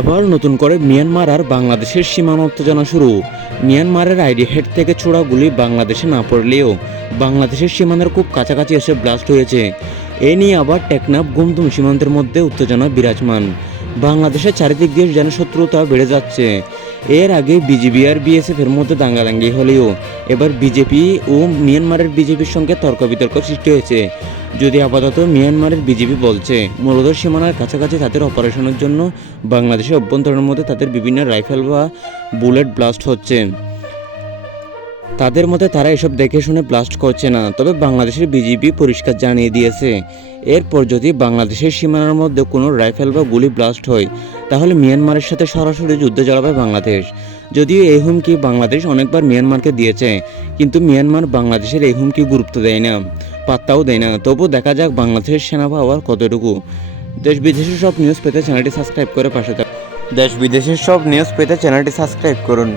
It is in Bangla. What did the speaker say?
আবার নতুন করে মিয়ানমার আর বাংলাদেশের সীমানা উত্তেজনা শুরু। মিয়ানমারের আইডি হেড থেকে ছোড়া গুলি বাংলাদেশে না পড়লেও বাংলাদেশের সীমানার খুব কাছাকাছি এসে ব্লাস্ট হয়েছে। এ নিয়ে আবার টেকনাফ গুমদুম সীমান্তের মধ্যে উত্তেজনা বিরাজমান। বাংলাদেশের চারিদিক দিয়ে যেন শত্রুতা বেড়ে যাচ্ছে। এর আগে বিজেপি আর বিএসএফ এর মধ্যে দাঙ্গাদাঙ্গি হলেও এবার বিজেপি ও মিয়ানমারের বিজেপির সঙ্গে তর্ক বিতর্ক সৃষ্টি হয়েছে। যদি আপাতত মিয়ানমারের বিজেপি বলছে মূলত সীমানার কাছাকাছি তাদের অপারেশনের জন্য বাংলাদেশের অভ্যন্তরের মধ্যে তাদের বিভিন্ন রাইফেল বা বুলেট ব্লাস্ট হচ্ছে। তাদের মতে তারা এসব দেখে শুনে ব্লাস্ট করছে না, তবে বাংলাদেশের বিজেপি পরিষ্কার জানিয়ে দিয়েছে। এরপর যদি বাংলাদেশের সীমানার মধ্যে কোনো রাইফেল বা গুলি ব্লাস্ট হয়, তাহলে মিয়ানমারের সাথে সরাসরি যুদ্ধে জড়াবে বাংলাদেশ। যদিও এই হুমকি বাংলাদেশ অনেকবার মিয়ানমারকে দিয়েছে, কিন্তু মিয়ানমার বাংলাদেশের এই হুমকি গুরুত্ব দেয় না, পাত্তাও দেয় না। তবু দেখা যাক বাংলাদেশের সেনা পাওয়ার কতটুকু। দেশ বিদেশের সব নিউজ পেতে চ্যানেলটি সাবস্ক্রাইব করে পাশে থাকুন দেশ বিদেশের সব নিউজ পেতে চ্যানেলটি সাবস্ক্রাইব করুন।